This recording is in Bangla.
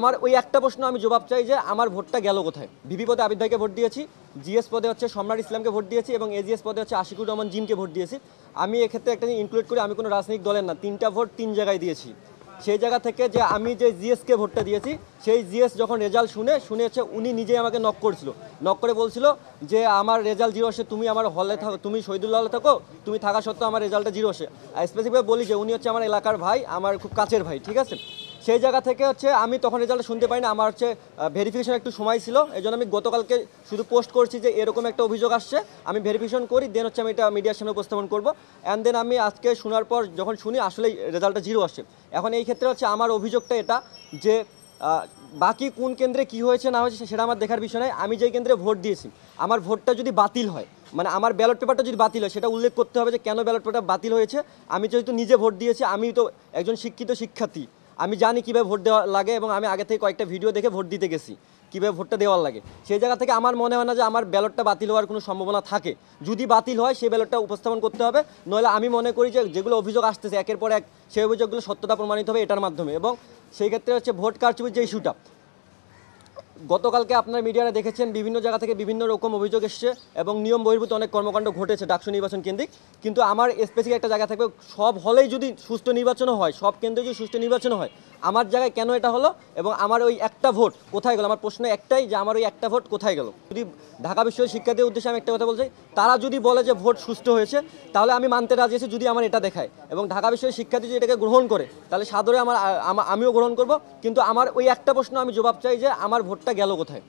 আমার ওই একটা প্রশ্ন আমি জবাব চাই যে আমার ভোটটা গেল কোথায়। ভিপি পদে আবিদ ভাইকে ভোট দিয়েছি, জিএস পদে হচ্ছে সম্রাট ইসলামকে ভোট দিয়েছি এবং এজিএস পদে হচ্ছে আশিকুর রহমান জিমকে ভোট দিয়েছি। আমি এক্ষেত্রে একটা ইনক্লুড করি, আমি কোনো রাজনৈতিক দলের না, 3টা ভোট 3 জায়গায় দিয়েছি। সেই জায়গা থেকে যে আমি যে জিএসকে ভোটটা দিয়েছি, সেই জিএস যখন রেজাল্ট শুনে হচ্ছে উনি নিজেই আমাকে নক করেছিল, নক করে বলছিল যে আমার রেজাল্ট 0 আসে, তুমি আমার হলে থাকো, তুমি শহীদুল্লাহ হলে থাকো, তুমি থাকা সত্ত্বেও আমার রেজাল্টটা 0 আসে। স্পেসিফিকভাবে বলি যে উনি হচ্ছে আমার এলাকার ভাই, আমার খুব কাছের ভাই, ঠিক আছে। সেই জায়গা থেকে হচ্ছে আমি তখন রেজাল্ট শুনতে পাইনি, আমার হচ্ছে ভেরিফিকেশন একটু সময় ছিল, এই জন্য আমি গতকালকে শুধু পোস্ট করছি যে এরকম একটা অভিযোগ আসছে, আমি ভেরিফিকেশন করি, দেন হচ্ছে আমি এটা মিডিয়ার সামনে উপস্থাপন করবো। অ্যান্ড দেন আমি আজকে শোনার পর যখন শুনি আসলে রেজাল্টটা 0 আসে। এখন এই ক্ষেত্রে হচ্ছে আমার অভিযোগটা এটা যে বাকি কোন কেন্দ্রে কি হয়েছে না হয়েছে সেটা আমার দেখার বিষয় নয়। আমি যেই কেন্দ্রে ভোট দিয়েছি, আমার ভোটটা যদি বাতিল হয়, মানে আমার ব্যালট পেপারটা যদি বাতিল হয়, সেটা উল্লেখ করতে হবে যে কেন ব্যালট পেপারটা বাতিল হয়েছে। আমি যেহেতু নিজে ভোট দিয়েছি, আমি তো একজন শিক্ষিত শিক্ষার্থী, আমি জানি কীভাবে ভোট দেওয়া লাগে এবং আমি আগে থেকে কয়েকটা ভিডিও দেখে ভোট দিতে গেছি কীভাবে ভোটটা দেওয়ার লাগে। সেই জায়গা থেকে আমার মনে হয় না যে আমার ব্যালটটা বাতিল হওয়ার কোনো সম্ভাবনা থাকে। যদি বাতিল হয় সেই ব্যালটটা উপস্থাপন করতে হবে, নইলে আমি মনে করি যে যেগুলো অভিযোগ আসতেছে একের পর এক, সেই অভিযোগগুলো সত্যতা প্রমাণিত হবে এটার মাধ্যমে। এবং সেই ক্ষেত্রে হচ্ছে ভোট কারচুপির যে ইস্যুটা, গতকালকে আপনার মিডিয়ারে দেখেছেন বিভিন্ন জায়গা থেকে বিভিন্ন রকম অভিযোগ এসছে এবং নিয়ম বহির্ভূত অনেক কর্মকাণ্ড ঘটেছে ডাকসু নির্বাচন কেন্দ্রিক। কিন্তু আমার স্পেসিফিক একটা জায়গা থাকবে, সব হলেই যদি সুষ্ঠু নির্বাচনও হয়, সব কেন্দ্রে যদি সুষ্ঠু নির্বাচন হয়, আমার জায়গায় কেন এটা হলো এবং আমার ওই একটা ভোট কোথায় গেল। আমার প্রশ্ন একটাই যে আমার ওই একটা ভোট কোথায় গেল। যদি ঢাকা বিশ্ববিদ্যালয়ের শিক্ষার্থীদের উদ্দেশ্যে আমি একটা কথা বলছি, তারা যদি বলে যে ভোট সুষ্ঠু হয়েছে, তাহলে আমি মানতে রাজি আছি যদি আমার এটা দেখায়, এবং ঢাকা বিশ্ববিদ্যালয়ের শিক্ষার্থী যদি এটাকে গ্রহণ করে তাহলে সাদরে আমিও গ্রহণ করব। কিন্তু আমার ওই একটা প্রশ্ন আমি জবাব চাই যে আমার ভোটটা গেল কোথায়।